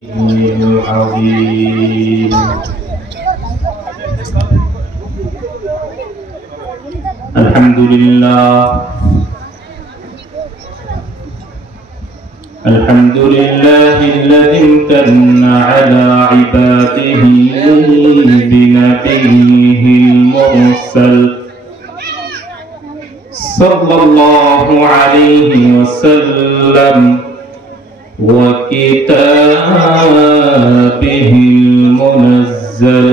العظيم. الحمد لله الذي امتن على عباده بنبيه المرسل صلى الله عليه وسلم وكتابه المنزل،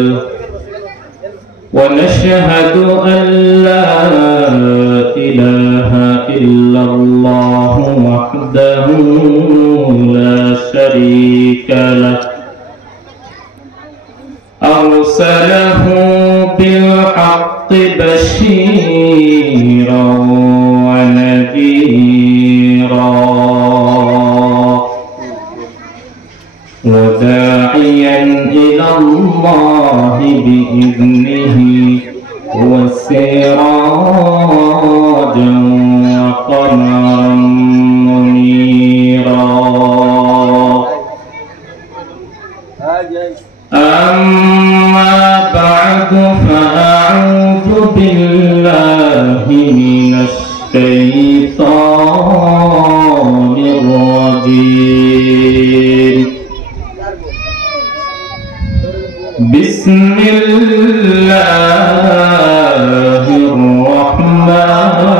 ونشهد أن لا إله إلا الله وحده لا شريك له، أرسله بالحق بشيرا ونذيرا وداعيا إلى الله بإذنه وسراجا وقمرا منيرا. أما بعد فأعوذ بالله من الشيطان الرجيم. بسم الله الرحمن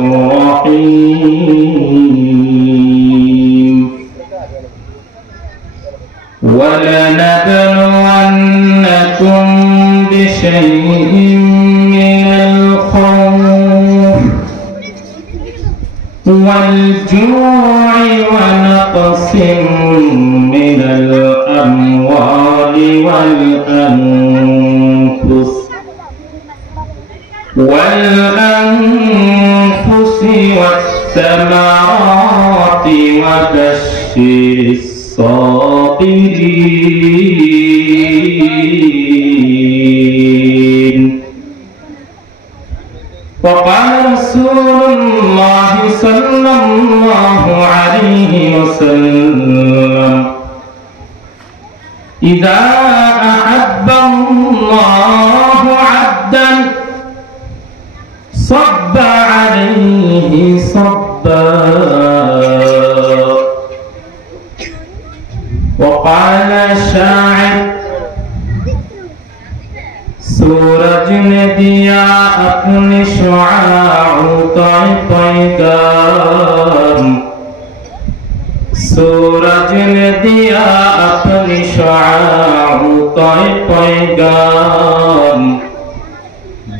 الرحيم. ولنبلونكم بشيء من الخوف والجوع ونقص من الأموال والأنفس والثمرات وبشر الصابرين. وقال رسول الله صلى الله عليه وسلم: إذا أحب الله عبدا صب عليه صبا. وقال شاعر: सूरज ने दिया अपने शुआओं का पैगाम, सूरज ने दिया अपने शुआओं का पैगाम।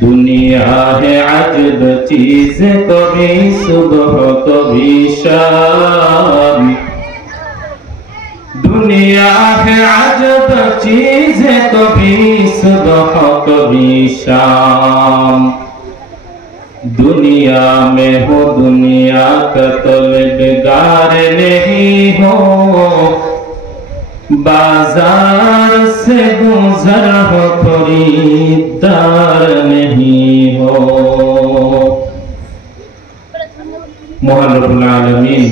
दुनिया है अजब चीज, कभी सुबह कभी शाम। दुनिया है अजब चीज, कभी सुबह कभी शाम। दुनिया में हो दुनिया का तलबगार नहीं हो, बाजार से गुजर हो खरीदार नहीं हो। मोहन रब्बुल आलमीन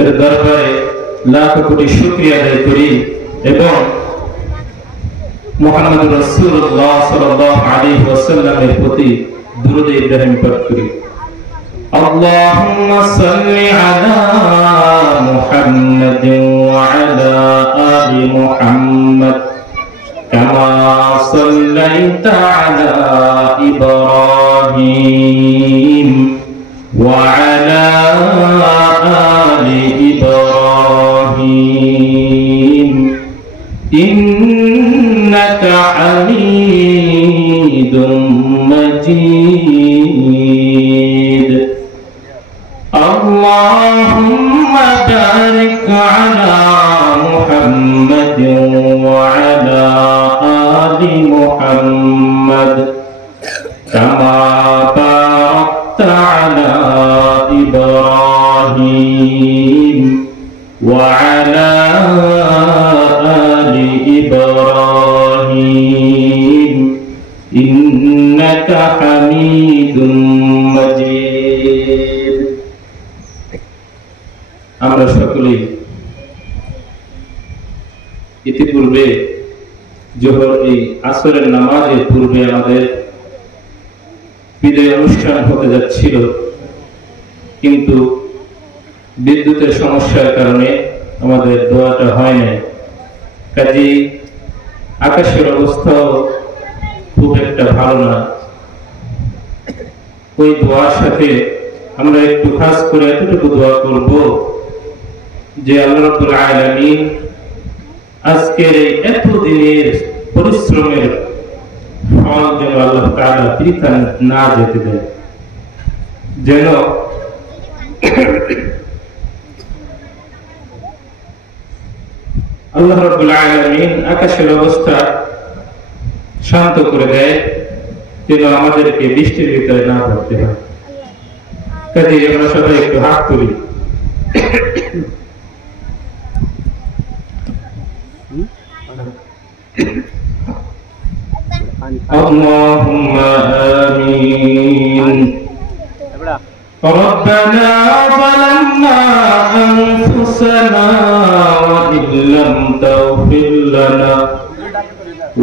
এর দরবারে লাখ কোটি শুকরিয়া আদায় করি এবং মুহাম্মদ রাসূলুল্লাহ সাল্লাল্লাহু আলাইহি ওয়াসাল্লামের প্রতি দুরূদ ইব্রাহিম পাঠ করি। আল্লাহুম্মা সাল্লি আলা মুহাম্মাদিন ওয়া আলা আলি মুহাম্মাদ কামা সাল্লাইতা আলা ইব্রাহিম ওয়া আলা إبراهيم إنك حميد مجيد. اللهم بارك على محمد وعلى آل محمد كما باركت على إبراهيم وعلى آل إبراهيم إنك حميد مجيد. আমরা সকলেই ইতিপূর্বে জোহর এই আসরের নামাজের পূর্বে আমাদের বিদায় অনুষ্ঠান হতে যাচ্ছিল, কিন্তু বিদ্যুতের সমস্যার কারণে আমাদের দোয়াটা হয় না। কাজেই আকাশের অবস্থাও খুব একটা ভালো না। ওই দোয়ার সাথে আমরা একটু খাস করে এতটুকু দোয়া করব যে আল্লাহ রাব্বুল আলামিন আজকের এই এতদিনের পরিশ্রমের ফল যেন আল্লাহ তাআলা বৃথা না যেতে দেয়, যেন আল্লাহ রাব্বুল আলামিন আকাশের অবস্থা শান্ত করে দেয়, যেন আমাদেরকে বৃষ্টির ভিতরে না পড়তে হয়। কাজে আমরা সবাই একটু হাত তুলি। اللهم آمين. ربنا ظلمنا أنفسنا وإن لم تغفر لنا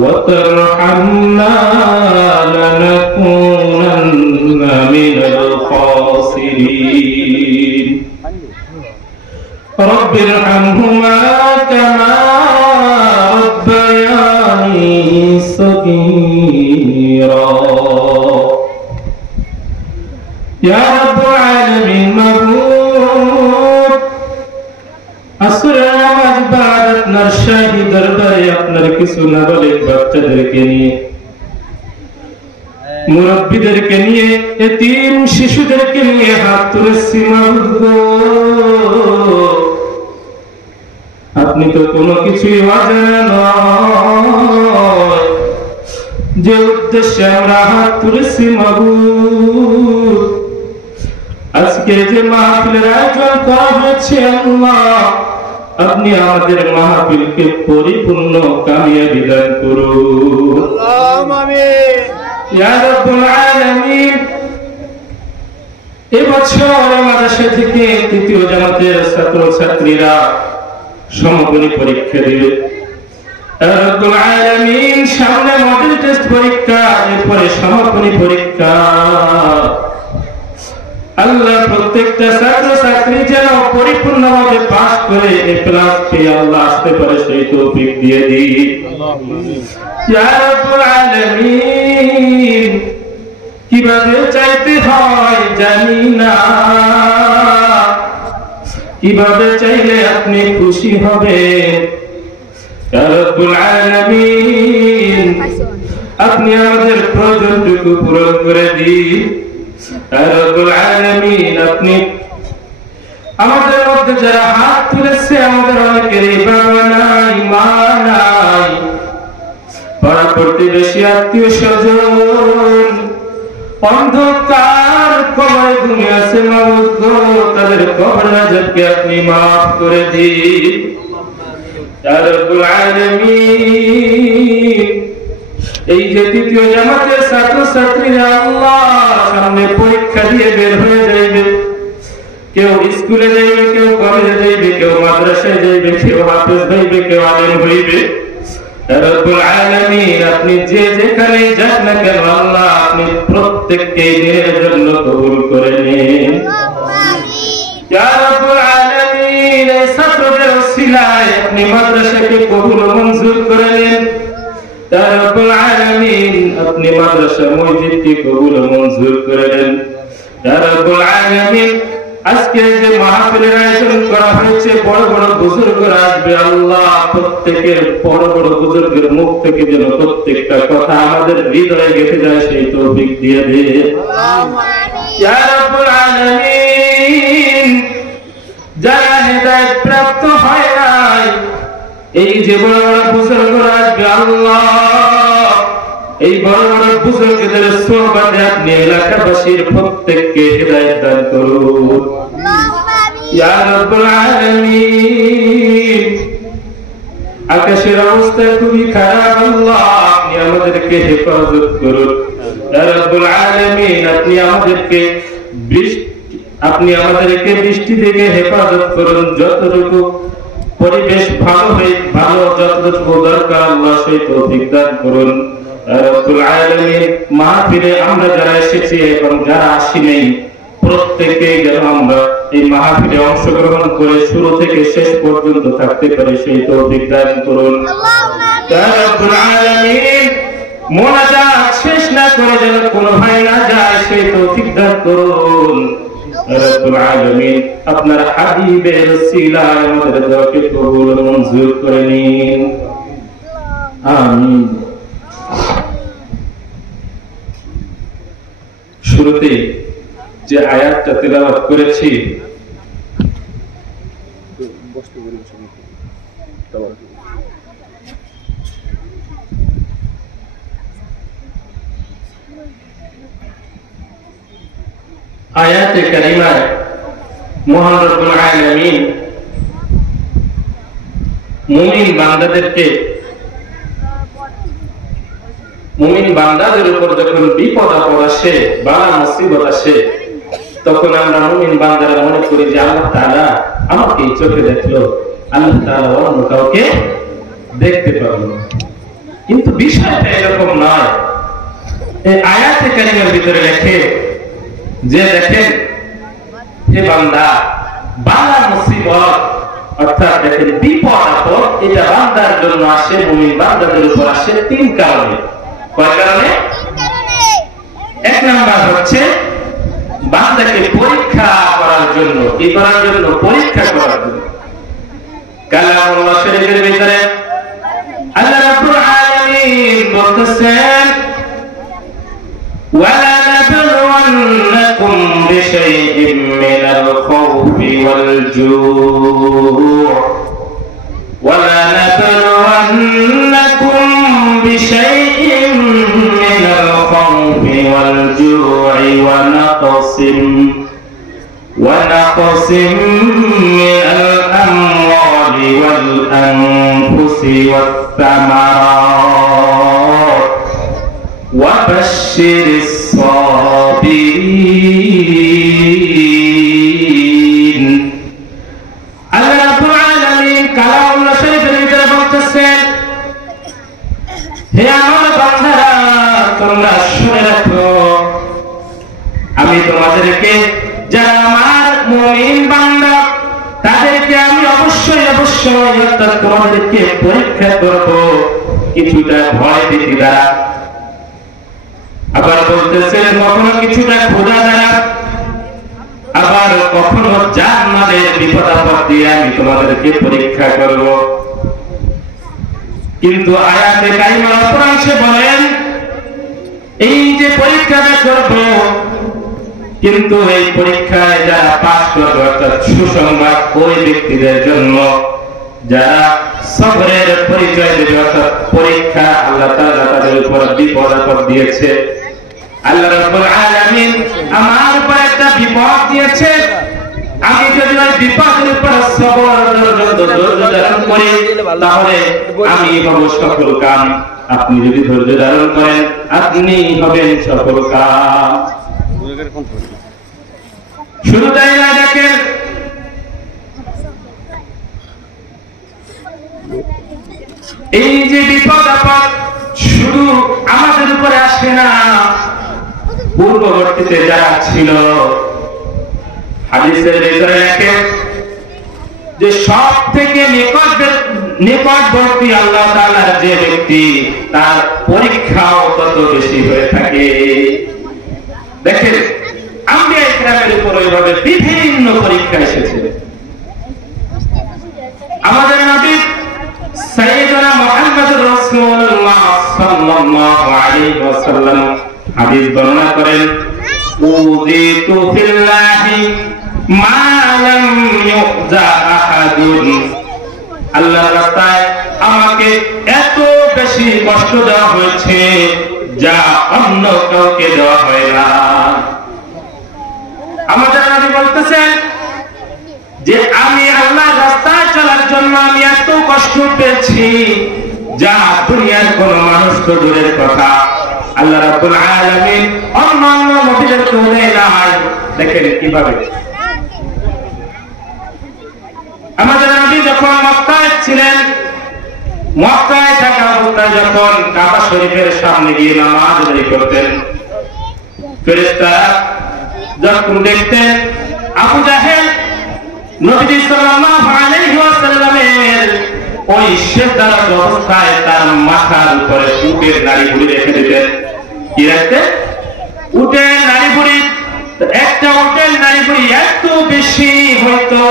وترحمنا لنكونن من الخاسرين. رب ارحمهما كما ربياني صغيرا. يا رب العالمين مبروك আসরের নামাজ বাদ আপনার শাহী দরবারে আপনার কিছু নাবালিগ বাচ্চাদেরকে নিয়ে, মুরব্বীদেরকে নিয়ে, এতিম শিশুদেরকে নিয়ে হাত তুলেছি মাবুদ। আপনি তো কোনো কিছুই অজানা নয়, যে উদ্দেশ্যে আমরা হাত তুলেছি মাবুদ। আজকে যে মাহফিলের আয়োজন করা হয়েছে আল্লাহ, আপনি আমাদের মাহফিলকে পরিপূর্ণ কামিয়াবি দান করুন। আল্লাহুম্মা আমিন। ইয়া রাব্বুল আলামিন, এবছর মাদ্রাসা থেকে তৃতীয় জামাতের ছাত্র ছাত্রীরা সমাপনী পরীক্ষা দিবে। ইয়া রাব্বুল আলামিন, সামনে মডেল টেস্ট পরীক্ষা, এরপরে সমাপনী পরীক্ষা। আল্লাহ প্রত্যেকটা ছাত্র ছাত্রী যেন পরিপূর্ণভাবে পাস করে এ প্লাস পেয়ে আল্লাহ আসতে পারে সেই তৌফিক দিয়ে দিন। ইয়া রাব্বুল আলামিন, কিভাবে চাইতে হয় জানি না, কিভাবে চাইলে আপনি খুশি হবেন। ইয়া রাব্বুল আলামিন, আপনি আমাদের প্রয়োজনটুকু পূরণ করে দিন। ইয়া রাব্বুল আলামিন, আপনি আমাদের মধ্যে যারা হাত তুলেছে, আমাদের অনেকেরই বাবা নাই, মা নাই, পাড়া প্রতিবেশী, আত্মীয় স্বজন অন্ধকার কবরে ঘুমিয়ে আছে মাবুদ, তাদের কবর আযাবকে আপনি মাফ করে দিন। ইয়া রাব্বুল আলামিন, এই যে তৃতীয় জামাতের ছাত্র ছাত্রীরা আল্লাহ সামনে পরীক্ষা দিয়ে বের হয়ে যাইবে, কেউ স্কুলে যাইবে, কেউ কলেজে যাইবে, কেউ মাদ্রাসায় যাইবে, কেউ হাফেজ হইবে, কেউ আলেম হইবে। ইয়া রাব্বুল আলামিন, আপনি যে যেখানে যান না কেন আল্লাহ, আপনি প্রত্যেককে দিনের জন্য কবুল করে নিন। ইয়া রাব্বুল আলামিন, এই ছাত্রদের ওসিলায় আপনি মাদ্রাসাকে কবুল ও মঞ্জুর করে নিন। ইয়া রাব্বুল আলামিন, আপনি মাদ্রাসা মসজিদকে কবুল ও মঞ্জুর করে নেন। ইয়া রাব্বুল আলামিন, আজকে যে মাহফিলের আয়োজন করা হয়েছে, বড় বড় বুজুর্গরা আসবে আল্লাহ, প্রত্যেকের বড় বড় বুজুর্গের মুখ থেকে যেন প্রত্যেকটা কথা আমাদের হৃদয়ে গেঁথে যায় সেই তৌফিক দিয়ে দে। ইয়া রাব্বুল আলামিন, যারা হেদায়েত প্রাপ্ত হয় নাই, এই যে বড় বড় বুজুর্গরা আসবে আল্লাহ, এই বড় বড় বুজুর্গদের সোহবতে আপনি এলাকাবাসীর প্রত্যেককে হেদায়েত দান করুন। ইয়া রাব্বুল আলামিন, আকাশের অবস্থা খুবই খারাপ আল্লাহ, আপনি আমাদেরকে হেফাজত করুন। ইয়া রাব্বুল আলামিন, আপনি আমাদেরকে আপনি আমাদেরকে বৃষ্টি থেকে হেফাজত করুন, যতটুকু পরিবেশ ভালো যতটুকু দরকার আল্লাহ সেই তৌফিক দান করুন। রব্বুল আলামিন, মাহফিলে আমরা যারা এসেছি এবং যারা আসিনি প্রত্যেকেই যেন আমরা এই মাহফিলে অংশগ্রহণ করে শুরু থেকে শেষ পর্যন্ত থাকতে পারি সেই তৌফিক দান করুন। রব্বুল আলামিন, মোনাজাত শেষ না করে যেন কোনো ভাই না যায় সেই তৌফিক দান করুন। রব্বুল আলামিন, আপনার হাবিবের ওসিলায় আমাদের দোয়াকে কবুল ও মঞ্জুর করে নিন, আমিন। শুরুতে যে আয়াতটা তেলাওয়াত করেছি, আয়াতে কারিমায় মহান রব্বুল আলামিন মুমিন বান্দাদের উপর যখন বিপদ আপদ আসে, বালা মুসিবত আসে, তখন আমরা মুমিন বান্দারা মনে করি যে আল্লাহ তাআলা আমাকে চোখে দেখলো, আল্লাহ তাআলা অন্য কাউকে দেখতে পারলো। কিন্তু বিষয়টা এরকম নয়। এই আয়াতে কারিমার ভিতরে লেখে যে দেখেন হে বান্দা, বালা মুসিবত অর্থাৎ দেখেন বিপদ আপদ এটা বান্দার জন্য আসে, মুমিন বান্দাদের উপর আসে তিন কারণে। কয় কারণে? এক নাম্বার হচ্ছে বান্দাকে পরীক্ষা করার জন্য। কি করার জন্য? পরীক্ষা করার জন্য। কালামুল্লাহ শরীফের ভিতরে আল্লাহ রাব্বুল আলামিন বলতেছেন, وَلَنَبْلُوَنَّكُمْ بِشَيْءٍ مِّنَ الْخَوْفِ وَالْجُوعِ وَلَنَبْلُوَنَّكُمْ بِشَيْءٍ مِّنَ الْخَوْفِ وَالْجُوعِ ونقص من الأموال والأنفس والثمرات وبشر الصابرين. আল্লাহ রাব্বুল আলামিন কালামুল্লাহ শরীফের ভিতরে বলতেছেন, হে আমার বান্দারা, তোমরা শুনে রাখো, আমি তোমাদেরকে, যারা আমার মুমিন বান্দা, তাদেরকে আমি অবশ্যই অর্থাৎ তোমাদেরকে পরীক্ষা করব কিছুটা ভয় ভীতি দ্বারা। আবার বলতেছেন কখনো কিছুটা ক্ষুধা দ্বারা, আবার কখনো জানমালের বিপদ আপদ দিয়ে আমি তোমাদেরকে পরীক্ষা করব। কিন্তু আয়াতে কারিমার অপরাংশে বলেন, এই যে পরীক্ষাটা করব, কিন্তু এই পরীক্ষায় যারা পাস করবে অর্থাৎ সুসংবাদ ওই ব্যক্তিদের জন্য যারা সবরের পরিচয় দেবে। অর্থাৎ পরীক্ষা আল্লাহ তাআলা তাদের উপর বিপদ আপদ দিয়েছে। আল্লাহ রাব্বুল আলামিন আমার উপর একটা বিপদ দিয়েছে, আমি যদি ওই বিপদের উপর সবর ধৈর্য ধারণ করি তাহলে আমি হব সফল কাম। আপনি যদি ধৈর্য ধারণ করেন আপনি হবেন সফল কাম। শুধু তাই না, দেখেন এই যে বিপদ আপদ শুধু আমাদের উপরে আসে না, পূর্ববর্তীতে যারা ছিল হাদিসের ভিতরে লেখে যে সব থেকে নিকটবর্তী আল্লাহ তাআলার যে ব্যক্তি, তার পরীক্ষাও তত বেশি হয়ে থাকে। দেখেন আম্বিয়া ইকরামের উপর এইভাবে বিভিন্ন পরীক্ষা এসেছে। আমাদের নবী সাইয়েদনা মুহাম্মদুর রাসূলুল্লাহ সাল্লাল্লাহু আলাইহি ওয়াসাল্লাম হাদিস বর্ণনা করেন, উযিতু ফিল্লাহি মা লাম ইউযা আহাদুন। আল্লাহর রাস্তায় আমাকে এত বেশি কষ্ট দেওয়া হয়েছে যা অন্য কাউকে দেওয়া হয় না। আমাদের নবী বলতেছেন যে আমি আল্লাহর রাস্তায় চলার জন্য আমি এত কষ্ট পেয়েছি যা দুনিয়ার কোন মানুষ তো দূরের কথা, আল্লাহ রাব্বুল আলামিন অন্যান্য নবীদেরকে দেয় না। দেখেন কিভাবে যখন মক্কায় ছিলেন, মক্কায় থাকা অবস্থায় যখন কাবা শরীফের সামনে গিয়ে নামাজ আদায় করতেন, ফেরেশতারা যখন দেখতেন আবু জাহেল নবী সাল্লাল্লাহু আলাইহি ওয়াসাল্লামের ওই সিজদার অবস্থায় তার মাথার উপরে উটের নাড়িভুঁড়ি রেখে দিতেন। কি রাখতেন? উটের নাড়িভুঁড়ি। একটা উটের নাড়িভুঁড়ি এত বেশি হতো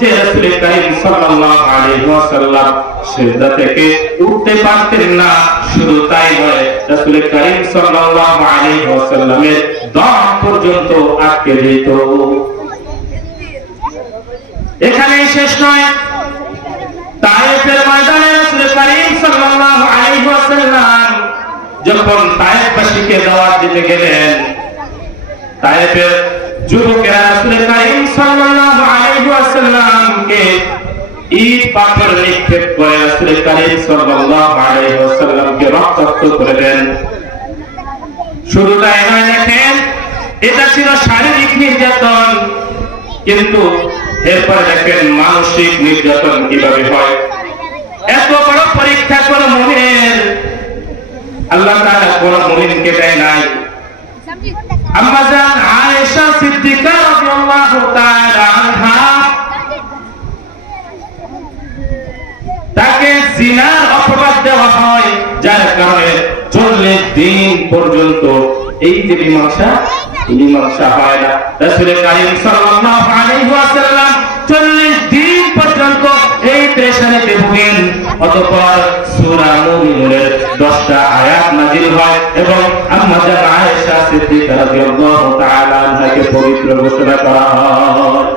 যে রাসূল কারীম সাল্লাল্লাহু আলাইহি ওয়াসাল্লাম সিজদা থেকে উঠতে পারতেন না। শুধু তাই নয়, রাসূল কারীম সাল্লাল্লাহু আলাইহি ওয়াসাল্লামের দম পর্যন্ত আটকে যেত। এখানেই শেষ নয়, তায়েফের ময়দানে রাসূল কারীম সাল্লাল্লাহু আলাইহি ওয়াসাল্লাম যখন তায়েফবাসীকে দাওয়াত দিতে গেলেন, তায়েফের যুবকেরা রাসূল কারীম সাল্লাল্লাহু আলাইহি ওয়াসাল্লামকে ইট পাথর নিক্ষেপ করে রাসূল কারীম সাল্লাল্লাহু আলাইহি ওয়াসাল্লামকে রক্তাক্ত করে দেন। শুধু তাই নয়, দেখেন এটা ছিল শারীরিক নির্যাতন, কিন্তু এরপর দেখেন মানসিক নির্যাতন কিভাবে হয়। এত বড় পরীক্ষা কোন মুমিনের আল্লাহ তাআলা কোন মুমিনকে দেয় নাই। আম্মা জান আয়েশা সিদ্দিকা রাদিয়াল্লাহু তাআলা আনহা তাকে জিনার অপবাদ দেওয়া হয়, যার কারণে 40 দিন পর্যন্ত এই যে মীমাংসা হয় না। রাসূল কারীম সাল্লাল্লাহু আলাইহি ওয়াসাল্লাম 40 দিন পর্যন্ত এই পেরেশানিতে ভোগেন। অতঃপর সূরা মুমিনুনের 10টা আয়াত নাযিল হয় এবং আম্মা জান আয়েশা সিদ্দিকা রাদিয়াল্লাহু তাআলা আনহাকে পবিত্র ঘোষণা করা হয়।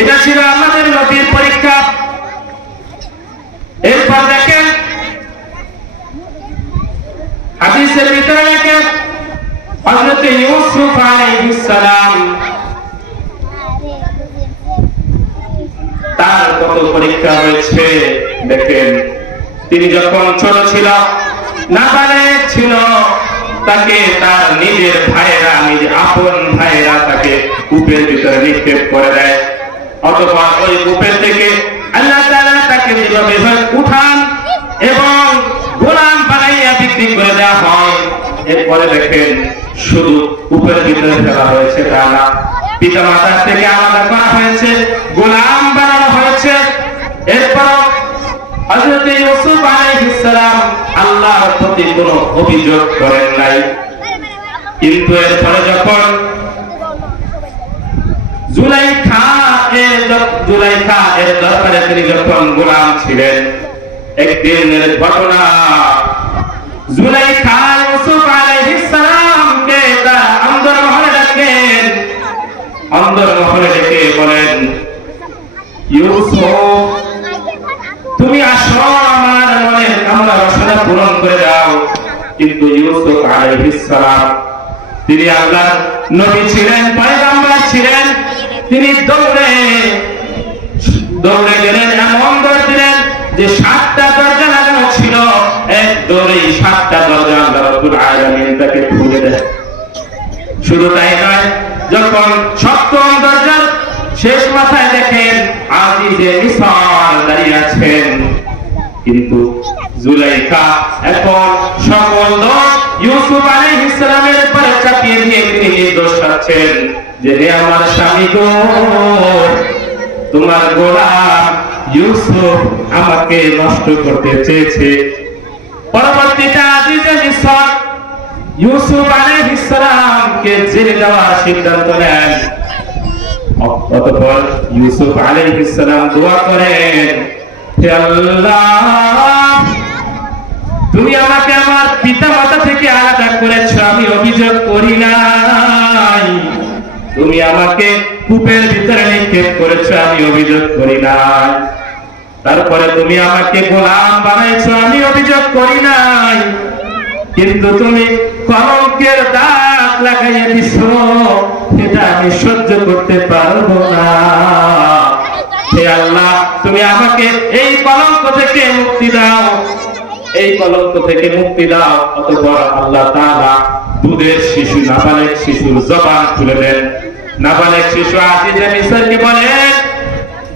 এটা ছিল আমাদের নবীর পরীক্ষা। এরপর দেখেন হাদিসের ভিতরে দেখেন হযরত ইউসুফ আলাইহিস সালাম তার কত পরীক্ষা হয়েছে দেখেন। তিনি যখন ছোট ছিল, নাবালেগ ছিল, তাকে তার নিজের ভাইয়েরা, নিজের আপন ভাইয়েরা তাকে কূপের ভিতরে নিক্ষেপ করে দেয়। অতঃপর ওই কূপের থেকে আল্লাহ তাআলা তাকে যেভাবে উঠান এবং গোলাম বানাইয়া বিক্রি করে দেওয়া হয়। এরপরে দেখেন শুধু কূপের ভিতরে ফেলা হয়েছে তা না, পিতা মাতার থেকে আলাদা করা হয়েছে, গোলাম বানানো হয়েছে। এরপর হযরত ইউসুফ আলাইহিস সালাম আল্লাহর প্রতি কোনো অভিযোগ করেন নাই, কিন্তু এরপরে যখন জুলাইখা এর দরবারে তিনি যখন গোলাম ছিলেন, একদিনের ঘটনা, জুলাইখা ইউসুফ আলাইহিস সালামকে তার অন্দরমহলে ডাকেন। অন্দরমহলে ডেকে বলেন, ইউসুফ তুমি আসো, আমার মনের কামনা বাসনা পূরণ করে দাও। কিন্তু ইউসুফ আলাইহিস সালাম তিনি আল্লাহর নবী ছিলেন, পয়গম্বর ছিলেন। তিনি দৌড়ে গেলেন, এমন দৌড় দিলেন যে 7টা দরজা লাগানো ছিল, এক দৌড়েই 7টা দরজা আল্লাহ রাব্বুল আলামিন তাকে খুলে দেন। শুধু তাই নয়, যখন 7ম দরজার শেষ মাথায় দেখেন আজিজে মিসর দাঁড়িয়ে আছেন, কিন্তু জুলাইখা এখন সকল দোষ ইউসুফ আলাইহিস সালামের উপরে চাপিয়ে দিয়ে তিনি নির্দোষ আছেন যে হে আমার স্বামী গো, তোমার গোলাম ইউসুফ আমাকে নষ্ট করতে চেয়েছে। পরবর্তীতে আজিজে মিসর ইউসুফ আলাইহিস সালামকে জেলে দেওয়ার সিদ্ধান্ত নেন। অতঃপর ইউসুফ আলাইহিস সালাম দোয়া করেন, হে আল্লাহ তুমি আমাকে আমার পিতা মাতা থেকে আলাদা করেছো, আমি অভিযোগ করি নাই। তুমি আমাকে কূপের ভিতরে নিক্ষেপ করেছো, আমি অভিযোগ করি নাই। তারপরে তুমি আমাকে গোলাম বানাইছো, আমি অভিযোগ করি নাই। কিন্তু তুমি কলঙ্কের দাগ লাগাইয়া দিছো, এটা আমি সহ্য করতে পারবো না। হে আল্লাহ তুমি আমাকে এই কলঙ্ক থেকে মুক্তি দাও, এই কলঙ্ক থেকে মুক্তি দাও। অতঃপর আল্লাহ তাআলা দুধের শিশু, নাবালেগ শিশুর জবান খুলে দেন। নাবালেগ শিশু আজিজে মিসরকে বলেন,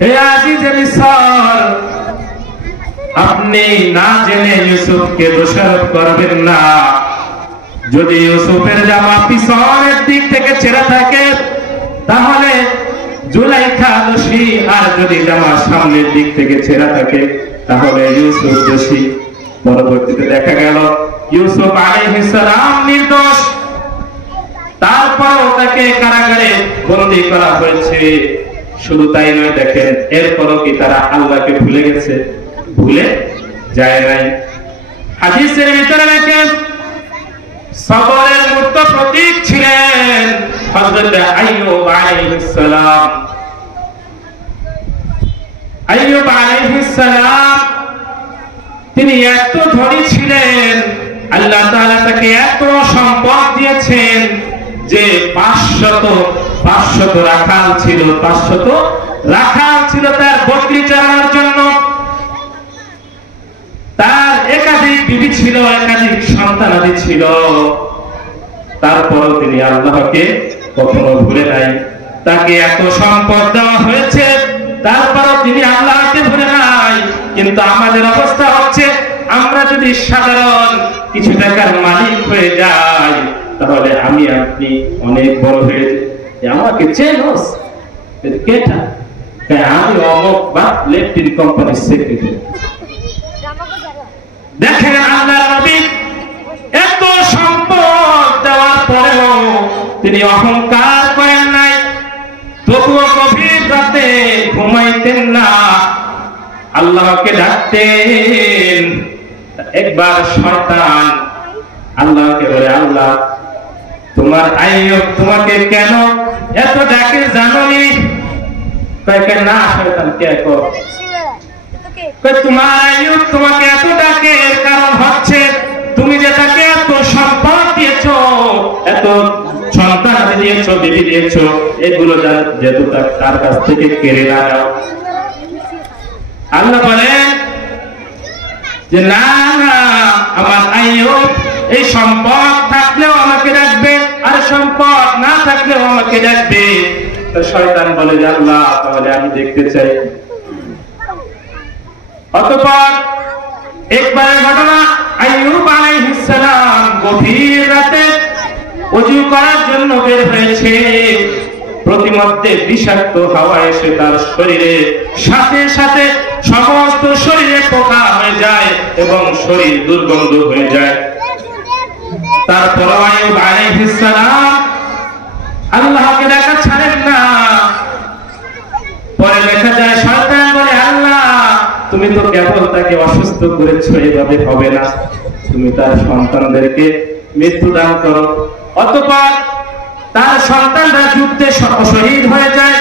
হে আজিজে মিসর, আপনি না জেনে ইউসুফকে দোষারোপ করবেন না। যদি ইউসুফের জামা পিছনের দিক থেকে ছেঁড়া থাকে তাহলে জুলাইখা দোষী, আর যদি জামা সামনের দিক থেকে ছেঁড়া থাকে তাহলে ইউসুফ দোষী। পরবর্তীতে দেখা গেল ইউসুফ আলাইহিস সালাম নির্দোষ, তারপরও তাকে কারাগারে বন্দী করা হয়েছে। শুধু তাই নয়, দেখেন এরপরও কি তারা আল্লাহকে ভুলে গেছে? ভুলে যায় নাই। হাদিসের ভিতরে দেখেন সবরের মূর্ত প্রতীক ছিলেন হযরত আইয়ুব আলাইহিস সালাম। আইয়ুব আলাইহিস সালাম তিনি এত ধনী ছিলেন, আল্লাহ তাআলা তাকে এত সম্পদ দিয়েছেন যে 500 রাখাল ছিল, 500 রাখাল ছিল তার বকরি চরানোর জন্য। তার একাধিক বিবি ছিল, একাধিক সন্তানাদি ছিল। তারপরও তিনি আল্লাহকে কখনো ভুলে নাই। তাকে এত সম্পদ দেওয়া হয়েছে, তারপরও তিনি আল্লাহকে ভুলে নাই। কিন্তু আমাদের অবস্থা হচ্ছে, আমরা যদি সাধারণ কিছু টাকার মালিক হয়ে যাই তাহলে আমি আপনি অনেক বড় হয়ে যাই। আমাকে চেনোস? কেটা? আমি অমুক বা লেফটিন কোম্পানির সেক্রেটারি। দেখেন আল্লাহর নবী এত সম্পদ দেওয়ার পরেও তিনি অহংকার করেন নাই, তবুও গভীর রাতে ঘুমাইতেন না, আল্লাহকে ডাকতেন। একবার শয়তান আল্লাহকে বলে, আল্লাহ তোমার আইয়ুব তোমাকে কেন এত ডাকে জানোনি? না শয়তান কে কো, তোমার আইয়ুব তোমাকে এত ডাকে এর কারণ হচ্ছে তুমি যে তাকে এত সম্পদ দিয়েছো, এত সন্তান দিয়েছো, বিবি দিয়েছো, এগুলো যেহেতু তার কাছ থেকে কেড়ে না নাও। আল্লাহ বলেন যে না না, আমার আইয়ুব এই সম্পদ থাকলেও আমাকে ডাকবে, আর সম্পদ না থাকলেও আমাকে ডাকবে। তো শয়তান বলে যে আল্লাহ তাহলে আমি দেখতে চাই। অতঃপর একবারের ঘটনা, আইয়ুব আলাইহিস সালাম গভীর রাতে ওযু করার জন্য বের হয়েছে। প্রতিমধ্যে বিষাক্ত হাওয়া এসে তার শরীরে সাথে সাথে সমস্ত শরীরে পোকা হয়ে যায় এবং শরীর দুর্গন্ধ হয়ে যায়। তারপর আইয়ুব আলাইহিস সালাম আল্লাহকে ডাকা ছাড়েন না। পরে দেখা যায় শয়তান বলে, আল্লাহ তুমি তো কেবল তাকে অসুস্থ করেছো, এভাবে হবে না, তুমি তার সন্তানদেরকে মৃত্যু দান করো। অতঃপর তার সন্তানরা যুদ্ধে শহীদ হয়ে যায়।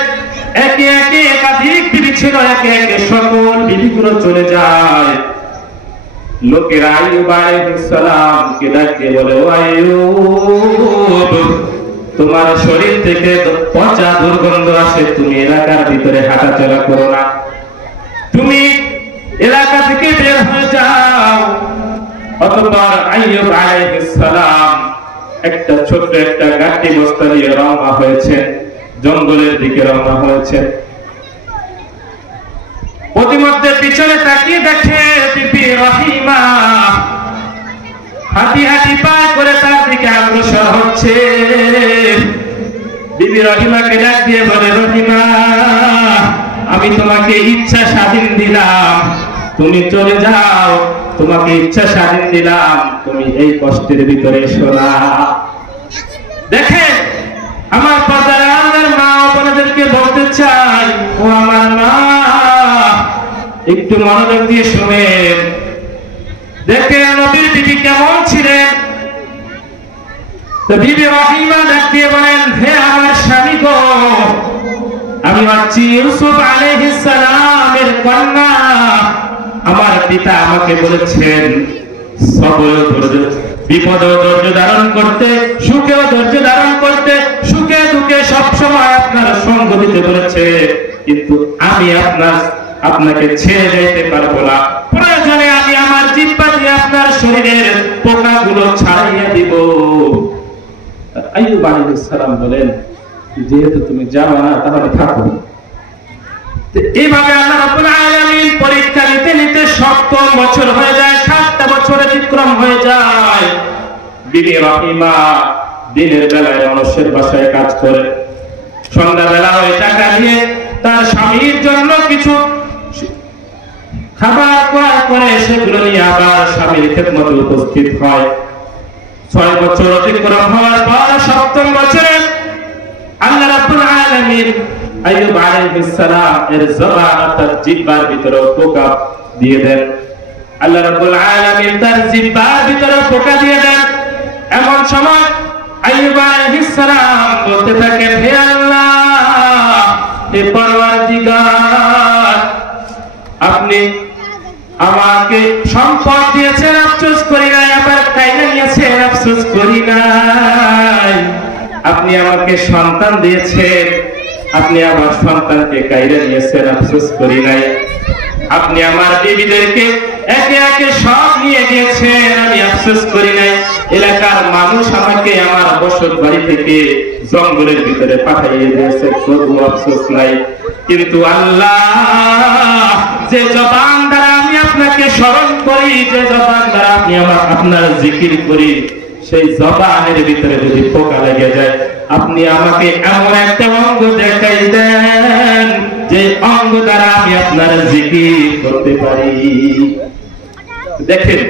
একে একে একাধিক বিবি ছিল, একে একে সকল বিবিগুলো চলে যায়। লোকেরা আইয়ুব আলাইহিস সালামকে ডাকে বলে, ও আইয়ুব তোমার শরীর থেকে পচা দুর্গন্ধ আসে, তুমি এলাকার ভিতরে হাঁটাচলা করো না, তুমি এলাকা থেকে বের হয়ে যাও। অতঃপর আইয়ুব আলাইহিস সালাম একটা ছোট্ট একটা গাটি বস্তা নিয়ে রওনা হয়েছে, জঙ্গলের দিকে রওনা হয়েছে। প্রতিমধ্যে পিছনে তাকিয়ে দেখে বিবি রহিমা হাঁটি হাঁটি পায়ে করে তার দিকে অগ্রসর হচ্ছে। বিবি রহিমাকে ডাক দিয়ে বলে, রহিমা আমি তোমাকে ইচ্ছা স্বাধীন দিলাম, তুমি চলে যাও, তোমাকে ইচ্ছা স্বাধীন দিলাম, তুমি এই কষ্টের ভিতরে এসো না। দেখেন আমার পর্দার আড়ালের মা বোনদেরকে বলতে চাই, ও আমার মা একটু মনোযোগ দিয়ে শুনেন। দেখেন নবীর বিবি কেমন ছিলেন। তো বিবি রহিমা ডাক দিয়ে বলেন, হে আমার স্বামী গো, আমি হচ্ছি ইউসুফ আলাইহিস সালামের কন্যা। আমার পিতা আমাকে বলেছেন সবর ধৈর্য, বিপদেও ধৈর্য ধারণ করতে, সুখেও ধৈর্য ধারণ করতে, সুখে দুঃখে সবসময় আপনার সঙ্গ দিতে বলেছে। কিন্তু আমি আপনাকে ছেড়ে যেতে পারবো না, প্রয়োজনে আমি আমার জিহ্বা দিয়ে আপনার শরীরের পোকাগুলো ছাড়িয়ে দিব। আইয়ুব আলাইহিস সালাম বলেন, যেহেতু তুমি যাবে না তাহলে থাকো। এইভাবে আল্লাহ রাব্বুল আলামিন পরীক্ষা নিতে নিতে 70 বছর হয়ে যায়, 7টা বছর অতিক্রম হয়ে যায়। বিবি রহিমা দিনের বেলায় মানুষের বাসায় কাজ করে, সন্ধ্যাবেলা ওই টাকা নিয়ে তার স্বামীর জন্য কিছু খাবার ক্রয় করে সেগুলো নিয়ে আবার স্বামীর খেদমতে উপস্থিত হয়। 6 বছর অতিক্রম হওয়ার পর 7ম বছরে আল্লাহ রাব্বুল আলামিন আইয়ুব আলাইহিস সালাম এর জবান অর্থাৎ জিহ্বার ভিতরে পোকা দিয়ে দেন। আল্লাহ রাব্বুল আলামিন তার জিহ্বার ভিতরে পোকা দিয়ে দেন। এমন সময় আইয়ুব আলাইহিস সালাম বলতে থাকেন, হে আল্লাহ, হে পরওয়ারদিগার, আপনি আমাকে সম্পদ দিয়েছেন, আফসোস করি নাই, আবার কাইনা নিয়েছেন, আফসোস করি নাই। আপনি আমাকে সন্তান দিয়েছেন, আপনি আমার সন্তানকে কাইরা নিয়েছেন, আফসোস করি নাই। আপনি আমার বিবিদেরকে একে একে সব নিয়ে গিয়েছেন, আমি আফসোস করি নাই। এলাকার মানুষ আমাকে আমার বসত বাড়ি থেকে জঙ্গলের ভিতরে পাঠিয়ে দিয়েছে, তবু আফসোস নাই। কিন্তু আল্লাহ, যে জবান দ্বারা আমি আপনাকে স্মরণ করি, যে জবান দ্বারা আমি আপনার জিকির করি, সেই জবানের ভিতরে যদি পোকা লেগে যায়, আপনি আমাকে এমন একটা অঙ্গ দেখাই দেন যে অঙ্গ দ্বারা আমি আপনার জিকির করতে পারি। দেখেন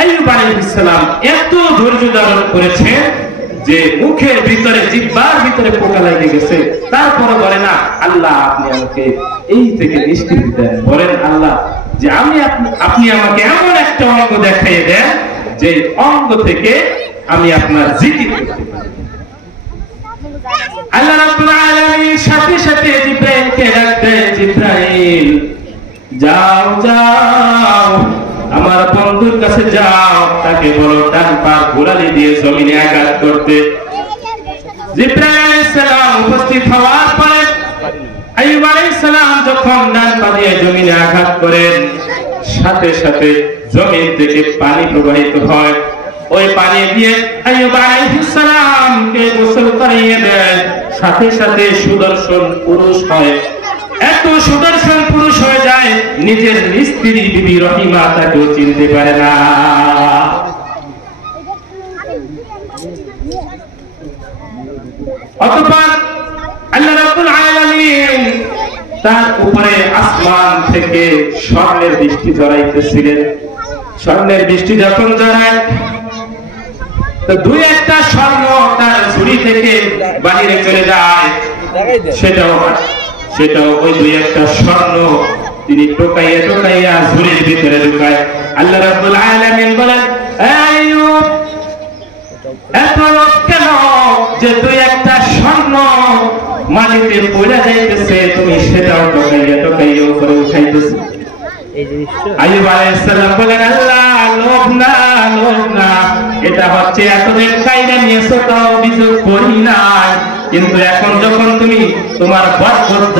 আইয়ুব আলাইহিস সালাম এত ধৈর্য ধারণ করেছেন যে মুখের ভিতরে, জিহ্বার ভিতরে পোকা লেগে গেছে, তারপরে বলে না, আল্লাহ আপনি আমাকে এই থেকে নিষ্কৃতি দেন। বলেন আল্লাহ যে আপনি আমাকে এমন একটা অঙ্গ দেখাই দেন যে অঙ্গ থেকে আমি আপনার জিকির করতে পারি। আল্লাহ রাব্বুল আলামিন সাথে সাথে জিবরাইলকে ডাকতেন, জিবরাইল যাও যাও, আমার বন্ধুর কাছে যাও, তাকে বলো ডান পা গোড়ালি দিয়ে জমিনে আঘাত করতে। জিবরাইল আলাইহিস সালাম উপস্থিত হওয়ার পরে আইয়ুব আলাইহিস সালাম যখন ডান পা দিয়ে জমিনে আঘাত করেন, সাথে সাথে জমিন থেকে পানি প্রবাহিত হয়। ওই পানি দিয়ে আইয়ুব আলাইহিস সালামকে গোসল করিয়ে দেন। সাথে সাথে সুদর্শন পুরুষ হয়। এত সুদর্শন পুরুষ হয়ে যায়, নিজের স্ত্রী বিবি রহিমা তাকেও চিনতে পারে না। অতঃপর আল্লাহ রাব্বুল আলামিন তার উপরে আসমান থেকে স্বর্ণের বৃষ্টি ঝরাইতেছিলেন। স্বর্ণের বৃষ্টি যখন ঝরায়, তো দুই একটা স্বর্ণ তার ঝুড়ি থেকে বাহিরে চলে যায়। সেটাও ওই দুই একটা স্বর্ণ তিনি টোকাইয়া ঝুড়ির ভিতরে ঢুকায়। আল্লাহ রাব্বুল আলামিন বলেন, আইয়ুব, এত লোভ কেন যে দুই একটা স্বর্ণ মাটিতে পড়ে যাইতেছে, তুমি সেটাও টোকাইয়া উপরে উঠাইতেছে। আইয়ুব আলাইহিস সালাম বলেন, আল্লাহ, লোভ না, লোভ না, এটা হচ্ছে এতদিন কায়দা নিয়েছো, তাও অভিযোগ করি নাই, কিন্তু এখন যখন তুমি তোমার বরকত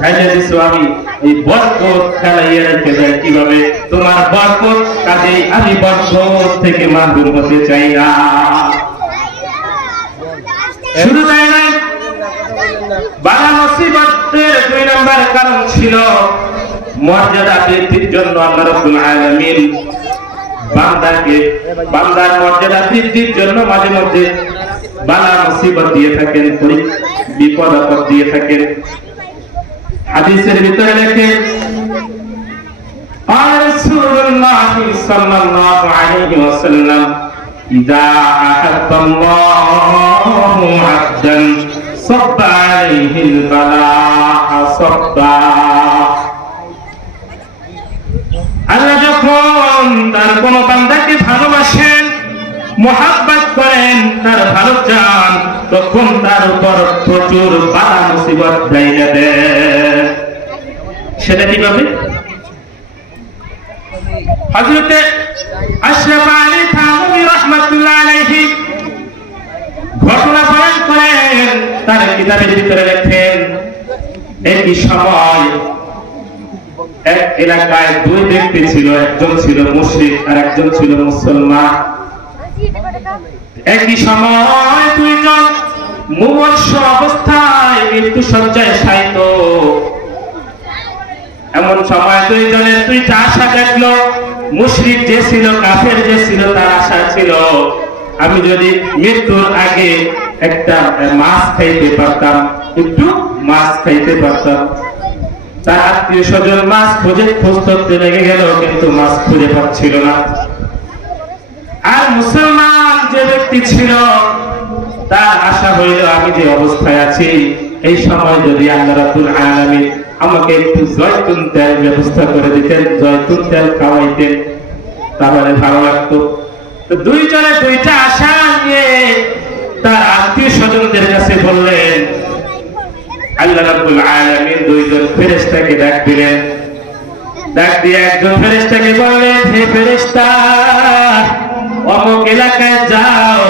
ঢাইলে দিছো, আমি এই বরকত ফেলাইয়া রেখে যাই কিভাবে? তোমার বরকত, কাজেই আমি বরকত থেকে মাহরুম হতে চাই না। শুধু তাই নয়, বালা মুসিবতের 2 নম্বর কারণ ছিল মর্যাদা বৃদ্ধির জন্য আল্লাহ রাব্বুল আলামিন বান্দার মর্যাদা বৃদ্ধির জন্য মাঝে মধ্যে বালা মুসিবত দিয়ে থাকেন, বিপদ আপদ দিয়ে থাকেন। হাদিসের ভিতরে লেখে, রাসূলুল্লাহ সাল্লাল্লাহু আলাইহি ওয়াসাল্লাম, ইযা আহাব্বাল্লাহু 'abdan সাব্বা আলাইহিল বালা'a সাব্বা। আল্লাহ যখন তার কোন বান্দাকে ভালোবাসেন, মুহাব্বত করেন, তার ভালো চান, তখন তার উপর প্রচুর বালা মুসিবত ঢাইলা দেন। সেটা কিভাবে? হযরতে আশরাফ আলী থানভী রাহমাতুল্লাহ আলাইহি ঘটনা বয়ান করেন, তার কিতাবের ভিতরে লেখেন, একই সময় এক এলাকায় 2 ব্যক্তি ছিল, একজন ছিল মুশরিক আর একজন ছিল মুসলমান। একই সময় 2 জন মুমূর্ষ অবস্থায় মৃত্যু শয্যায় শায়িত। এমন সময় দুইজনের দুইটা আশা দেখলো। মুশরিক যে ছিল, কাফের যে ছিল, তার আশা ছিল আমি যদি মৃত্যুর আগে একটা মাছ খাইতে পারতাম, একটু মাছ খাইতে পারতাম। তার আত্মীয় স্বজন মাছ খুঁজতে লেগে গেল, কিন্তু মাছ খুঁজে পাচ্ছিল না। আর মুসলমান যে ব্যক্তি ছিল তার আশা হইল আমি যে অবস্থায় আছি এই সময় যদি আল্লাহ রাব্বুল আলামিন আমাকে একটু জয়তুন তেল ব্যবস্থা করে দিতেন, জয়তুন তেল খাওয়াইতেন, তাহলে ভালো লাগতো। তো দুইজনে দুইটা আশা নিয়ে তার আত্মীয় স্বজনদের কাছে বললেন। আল্লাহ রাব্বুল আলামিন দুইজন ফেরেশতাকে ডাক দিলেন। ডাক দিয়ে একজন ফেরেশতাকে বললেন, হে ফেরেশতা, অমুক এলাকায় যাও,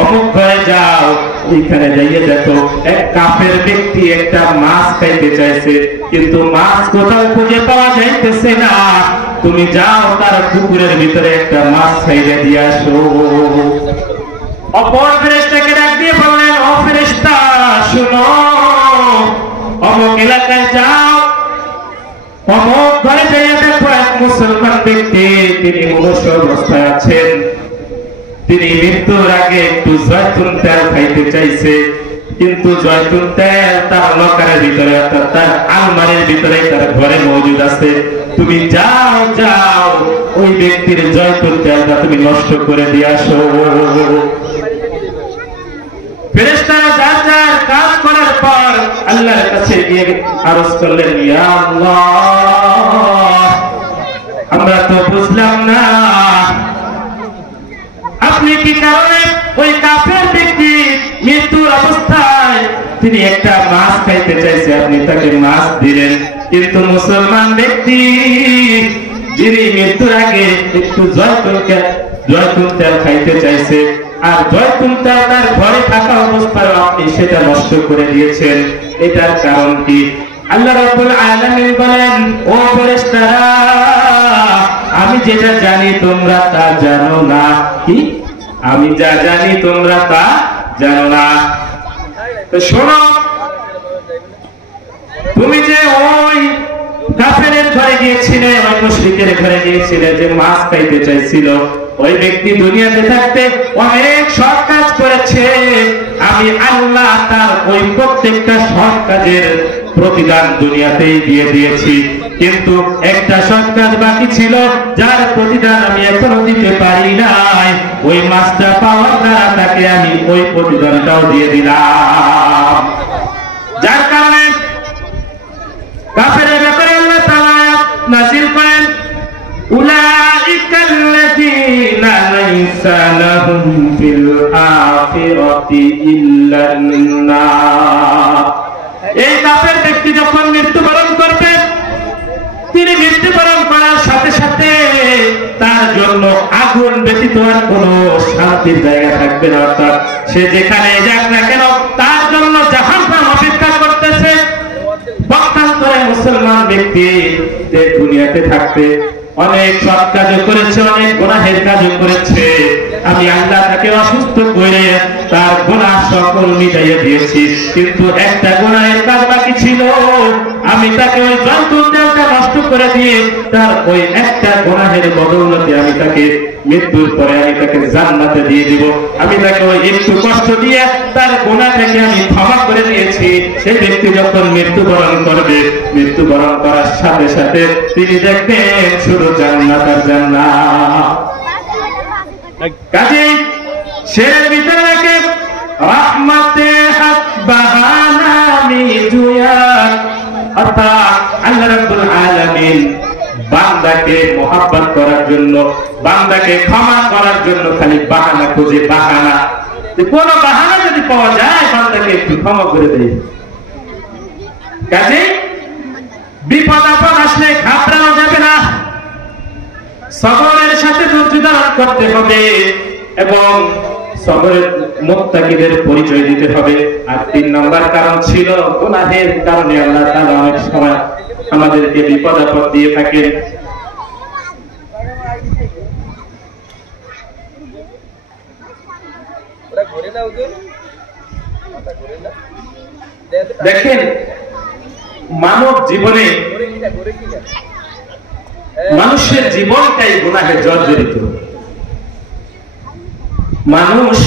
অমুক ঘরে যাও, ওইখানে যাইয়ে দেখো এক কাফের ব্যক্তি একটা মাছ খাইতে চাইছে, কিন্তু মাছ কোথাও খুঁজে পাওয়া যাইতেছে না। তুমি যাও তার পুকুরের ভিতরে একটা মাছ খাইয়ে দিয়ে আসো। অপর ফেরেশতাকে ডাক দিয়ে বললেন, ও ফেরেশতা শুনো, অমুক এলাকায় যাও, অমুক ঘরে যাইয়ে দেখো এক মুসলমান ব্যক্তি, তিনি মুমূর্ষ অবস্থায় আছেন, তিনি মৃত্যুর আগে একটু জয়তুন তেল খাইতে চাইছে, কিন্তু জয়তুন তেল তার লকারের ভিতরে, তার আলমারির ভিতরে, তার ঘরে মজুদ আছে। তুমি যাও যাও ওই ব্যক্তির জয়তুন তেলটা তুমি নষ্ট করে দিয়ে আসো। ফেরেশতারা যার যার কাজ করার পর আল্লাহর কাছে গিয়ে আরজ করলেন, ইয়া আল্লাহ, আমরা তো বুঝলাম না আপনি কি কারণে ওই কাফের ব্যক্তি মৃত্যুর অবস্থায় তিনি একটা মাছ খাইতে চাইছে, আপনি তাকে মাছ দিলেন, কিন্তু মুসলমান ব্যক্তি যিনি মৃত্যুর আগে একটু জয়তুন তেল খাইতে চাইছে, আর জয়তুন তেল তার ঘরে থাকা অবস্থায় আপনি সেটা নষ্ট করে দিয়েছেন, এটার কারণ কি? আল্লাহ রাব্বুল আলামিন বলেন, ও ফেরেশতারা, আমি যেটা জানি তোমরা তা জানো না। কি? আমি যা জানি তোমরা তা জানো না। তো শোনো, তুমি যে ওই কাফেরের ঘরে গিয়েছিলে, ওই মুশরিকের ঘরে গিয়েছিলে, যে মাছ খাইতে চাইছিল, ওই ব্যক্তি দুনিয়াতে থাকতে অনেক সৎ কাজ করেছে। আমি আল্লাহ তার ওই প্রত্যেকটা সৎ কাজের প্রতিদান দুনিয়াতেই দিয়ে দিয়েছি, কিন্তু একটা সৎ কাজ বাকি ছিল, যার প্রতিদান আমি এখনো দিতে পারি নাই। ওই মাছটা পাওয়ার দ্বারা তাকে আমি ওই প্রতিদানটাও দিয়ে দিলাম। যার কারণে কাফেরের ব্যাপারে আল্লাহ তাআলা নাযিল করেন, উলাইকাল্লাযীনা লাইসা লাহুম ফিল আখিরাতি ইল্লান নার। এই কাফের ব্যক্তি যখন মৃত্যুবরণ করবে, তিনি মৃত্যুবরণ করার সাথে সাথে তার জন্য আগুন ব্যতীত আর কোন শান্তির জায়গা থাকবে না। অর্থাৎ সে যেখানে যাক না কেন তার জন্য জাহান্নাম অপেক্ষা করতেছে। পক্ষান্তরে মুসলমান ব্যক্তি দুনিয়াতে থাকতে অনেক সৎ কাজও করেছে, অনেক গুনাহের কাজও করেছে, আমি আল্লাহ তাকে অসুস্থ করে তার গুনাহ সকল মিটাইয়ে দিয়েছি, কিন্তু একটা গুনাহের কাজ বাকি ছিল। আমি তাকে ওই জয়তুন তেলটা নষ্ট করে দিয়ে তার ওই একটা গুনাহের বদৌলতে আমি তাকে মৃত্যুর পরে আমি তাকে জান্নাতে দিয়ে দিব। আমি তাকে ওই একটু কষ্ট দিয়ে তার গুনাহটাকে আমি ক্ষমা করে দিয়েছি। সেই ব্যক্তি যখন মৃত্যুবরণ করবে, মৃত্যুবরণ করার সাথে সাথে তিনি দেখবেন শুধু জান্নাত আর জান্নাত। কাজে সে ভিতরে রাখে রহমতে হক বাহানা মিজুয়া। অর্থাৎ আল্লাহ রাব্বুল আলামিন বান্দাকে মোহাব্বত করার জন্য, বান্দাকে ক্ষমা করার জন্য খালি বাহানা খুঁজে, বাহানা। কোন বাহানা যদি পাওয়া যায় বান্দাকে একটু ক্ষমা করে দেয়। কাজে বিপদ আপদ আসলে ঘাবড়ানো যাবে না, সবরের সাথে ধৈর্য ধারণ করতে হবে এবং সবরের মুত্তাকিদের পরিচয় দিতে হবে। আর 3 নম্বর কারণ ছিল গুনাহের কারণে আল্লাহ তাআলা অনেক সময় আমাদেরকে বিপদ আপদ দিয়ে থাকেন। ঘরে না হুজুর দেখেন মানব জীবনে মানুষের জীবনটাই গুনাহে জর্জরিত। মানুষ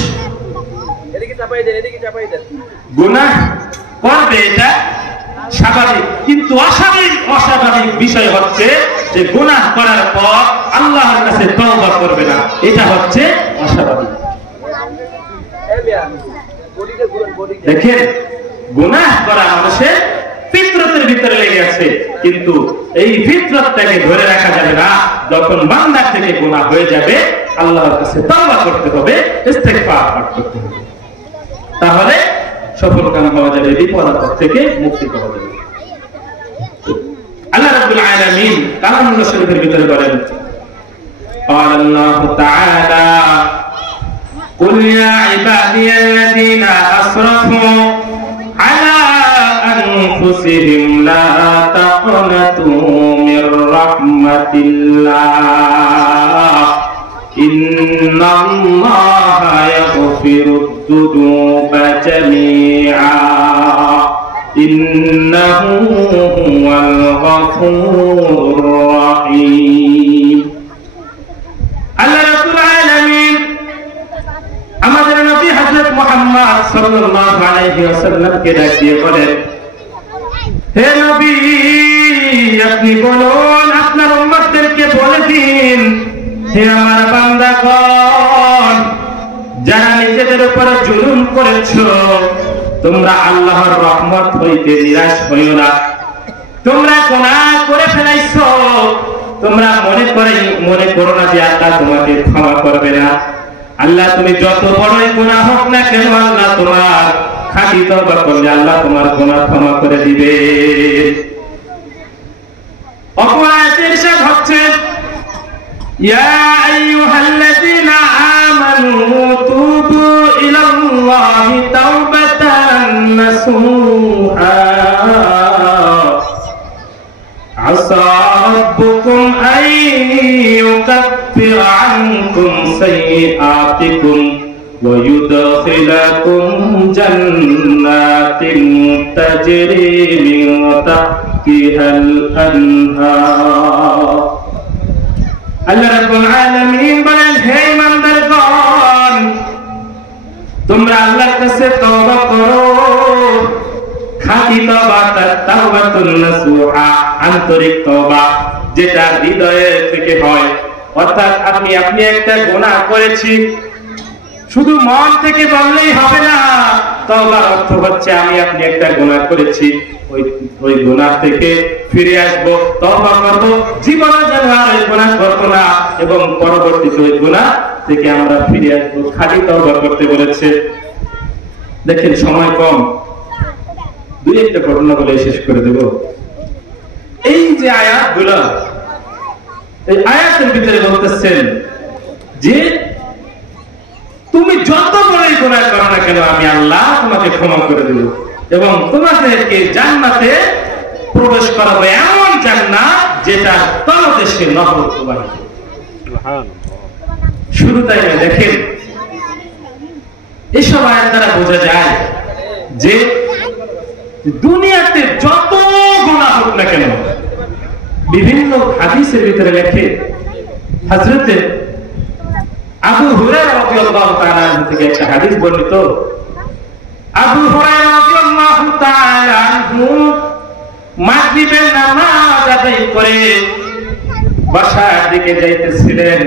গুনাহ করবে এটা স্বাভাবিক, কিন্তু অস্বাভাবিক বিষয় হচ্ছে যে গুনাহ করার পর আল্লাহর কাছে তওবা করবে না, এটা হচ্ছে অস্বাভাবিক। দেখেন গুনাহ করা মানুষের ফিতরতের ভিতরে লেগে আছে, কিন্তু এই ফিতরতটাকে ধরে রাখা যাবে না। যখন বান্দা থেকে গুনাহ হয়ে যাবে আল্লাহর কাছে তওবা করতে হবে, ইস্তেগফার করতে হবে, তাহলে সফল কাম হওয়া যাবে, বিপদ আপদ থেকে মুক্তি পাওয়া যাবে। আল্লাহ রাব্বুল আলামিন কালামুল্লাহ শরীফের ভিতরে বলেন, قال الله تعالى قل يا عبادي الذين أسرفوا على أنفسهم لا تقنطوا من رحمة الله إن الله يغفر الذنوب جميعا إنه هو الغفور الرحيم। আল্লাহ রাব্বুল আলামিন আমাদের নবী হযরত মুহাম্মদ সাল্লাল্লাহু আলাইহি ওয়াসাল্লামকে ডাক দিয়ে বলেন, হে নবী আপনি বলুন, আপনার উম্মতদেরকে বলে দিন, হে আমার বান্দাগণ, যারা নিজেদের উপর জুলুম করেছো, তোমরা আল্লাহর রহমত হইতে নিরাশ হইও না। তোমরা গুনাহ করে ফেলাইছো, তোমরা মনে করো না যে আল্লাহ তোমাকে ক্ষমা করবে না। আল্লাহ তুমি যত বড়ই গুনাহ হোক না কেন, আল্লাহ তোমার খাঁটি তওবা করলে আল্লাহ তোমার গুনাহ ক্ষমা করে দিবে। অপর আয়াতের ইরশাদ হচ্ছে, ইয়া আইয়ুহাল্লাযীনা আমানু তুবু ইলাল্লাহি তাওবাতান নাসুহা আসা রাব্বুকুম আন ইউকাফিরা আনকুম সাইয়্যাতিকুম ওয়া ইউদখিলাকুম জান্নাতিন তাজরি মিন তাহতিহাল আনহার। আল্লাহ রাব্বুল আলামিন বলেন, হে ইমানদারগণ, তোমরা আল্লাহর কাছে তওবা করো, খাঁটি তওবা, তাওবাতুন নাসুহা, আন্তরিক তওবা, যেটা হৃদয়ের থেকে হয়। অর্থাৎ আপনি একটা গুনাহ করেছি, শুধু মন থেকে বললেই হবে না। তওবার অর্থ হচ্ছে আপনি একটা গুনাহ করেছি, ওই গুনাহ থেকে ফিরে আসবো, তওবা করব, জীবনে যেন আর ওই গুনাহ করব না, এবং পরবর্তীতে ওই গুনাহ থেকে আমরা ফিরে আসবো। খালি তওবা করতে বলেছে। দেখেন সময় কম, দুই একটা ঘটনা বলে শেষ করে দেব। এই যে আয়াতগুলো, এই আয়াতের ভিতরে বলতেছেন যে তুমি যত বড়ই গুনাহ করো না কেন, আমি আল্লাহ তোমাকে ক্ষমা করে দেব, এবং তোমাদেরকে জান্নাতে প্রবেশ করাবো, এমন জান্নাত যেটা তলদেশে নহর প্রবাহিত। শুরু তাই না? দেখেন এসব আয়াত দ্বারা বোঝা যায় যে দুনিয়াতে যত গুনাহ হোক না কেন, বিভিন্ন হাদিসের ভিতরে লেখে, হযরত আবু হুরায়রা রাদিয়াল্লাহু তাআলা আনহু থেকে একটা হাদিস বর্ণিত। আবু হুরায়রা রাদিয়াল্লাহু তাআলা আনহু মাগরিবের নামাজ আদায় করে বাসার দিকে যাইতেছিলেন।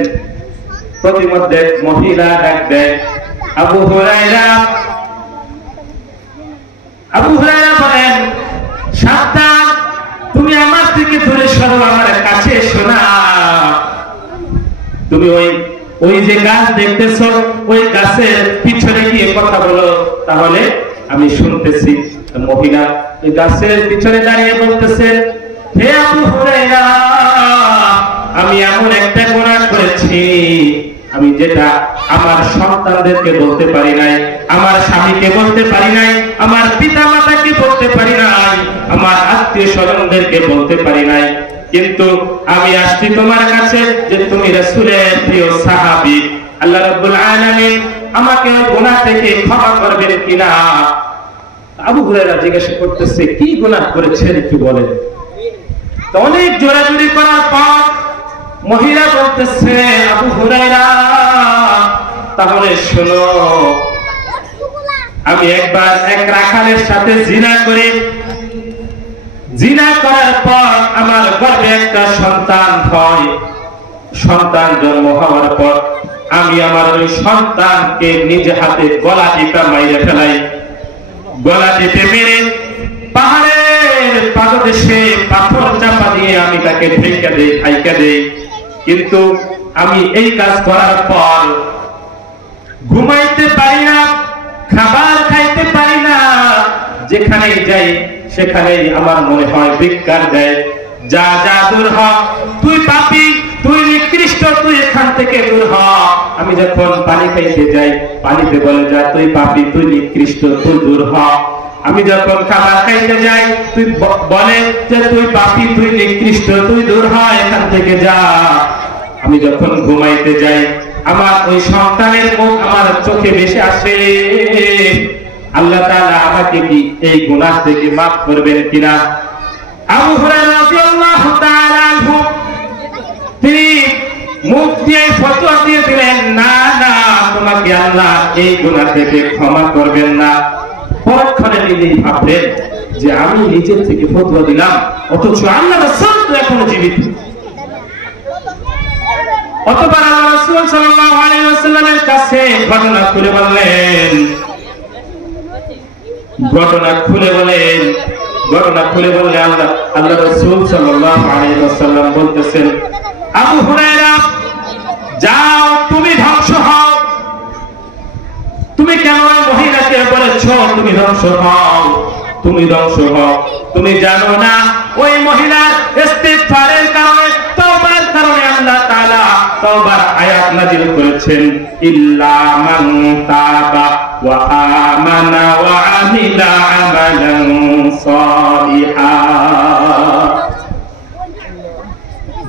প্রতিমধ্যে মহিলা ডাক দেয়, আবু হুরায়রা বলেন, সাবধান, তুমি আমার থেকে দূরে সরো, আমার কাছে এসো না। তুমি ওই যে গাছ দেখতেছো, ওই গাছের পিছনে গিয়ে কথা বলো, তাহলে আমি শুনতেছি। মহিলা ওই গাছের পিছনে দাঁড়িয়ে বলতেছে, হে আবু হুরায়রা, আমি এমন একটা গুনাহ করেছি, আমি যেটা আমার সন্তানদেরকে বলতে পারি নাই, আমার স্বামীকে বলতে পারি নাই, আমার পিতা মাতাকে বলতে পারি নাই, আমার আত্মীয় স্বজনদেরকে বলতে পারি নাই, কিন্তু আমি আসছি তোমার কাছে যে তুমি রাসূলের প্রিয় সাহাবী। আল্লাহ রাব্বুল আলামিন আমাকে গুনাহ থেকে ক্ষমা করবেন কিনা। আবু হুরায়রা জিজ্ঞাসা করতেছে, কি গুনাহ করেছেন একটু বলেন। তো অনেক জোরাজুরি করার পর মহিলা বলতেছে, আবু হুরায়রা তাহলে শোনো, আমি একবার এক রাখালের সাথে জিনা করি। জিনা করার পর আমার গর্ভে একটা সন্তান হয়। সন্তান জন্ম হওয়ার পর আমি আমার ওই সন্তানকে নিজে হাতে গলা টিপা মাইরে ফেলাই। গলা টিপে মেরে পাহাড়ের পাদদেশে পাথর চাপা দিয়ে আমি তাকে ঢেকে দেই, ঢাইকা দেই। কিন্তু আমি এই কাজ করার পর ঘুমাইতে পারি না, খাবার খাইতে পারি না। যেখানেই যাই সেখানেই আমার মনে হয় ধিক্কার দেয়, যা যা দূর হ, তুই পাপী, তুই নিকৃষ্ট, তুই এখান থেকে দূর হ। আমি যখন পানি খাইতে যাই, পানিতে বলে, যা তুই পাপী, তুই নিকৃষ্ট, তুই দূর হ। আমি যখন খাবার খাইতে যাই, তুই বলে যে তুই পাপী, তুই নিকৃষ্ট, তুই দূর হ, এখান থেকে যা। আমি যখন ঘুমাইতে যাই, আমার ওই সন্তানের মুখ আমার চোখে ভেসে আসে। আল্লাহ তাআলা আমাকে কি এই গুনাহ থেকে মাফ করবেন কিনা? আবু হুরায়রা রাদিয়াল্লাহু তাআলা আনহু তিনি মুখ দিয়ে ফতোয়া দিয়ে দিলেন, না না, তোমাকে আল্লাহ এই গুনাহ থেকে ক্ষমা করবেন না। পরক্ষণে নিজেই ভাবলেন যে আমি নিজের থেকে ফতোয়া দিলাম, অথচ আল্লাহ রাসূল তো এখনো জীবিত। অতঃপর আল্লাহ রাসূল সাল্লাল্লাহু আলাইহি ওয়াসাল্লামের কাছে ঘটনা খুলে বললেন, ঘটনা খুলে বললে আল্লাহ রাসূল সাল্লাল্লাহু আলাইহি ওয়াসাল্লাম বলতেছেন, আবু হুরায়রা যাও, তুমি ধ্বংস হও। তুমি কেন ওই মহিলাকে বলেছো তুমি ধ্বংস হও, তুমি ধ্বংস হও? তুমি জানো না ওই মহিলার ইস্তিগফারের কারণে, তওবার কারণে আল্লাহ তাআলা তওবার আয়াত নাযিল করেছেন, ইল্লা মান তাবা ওয়া আমানা ওয়া আমিলা আমালান সালিহা।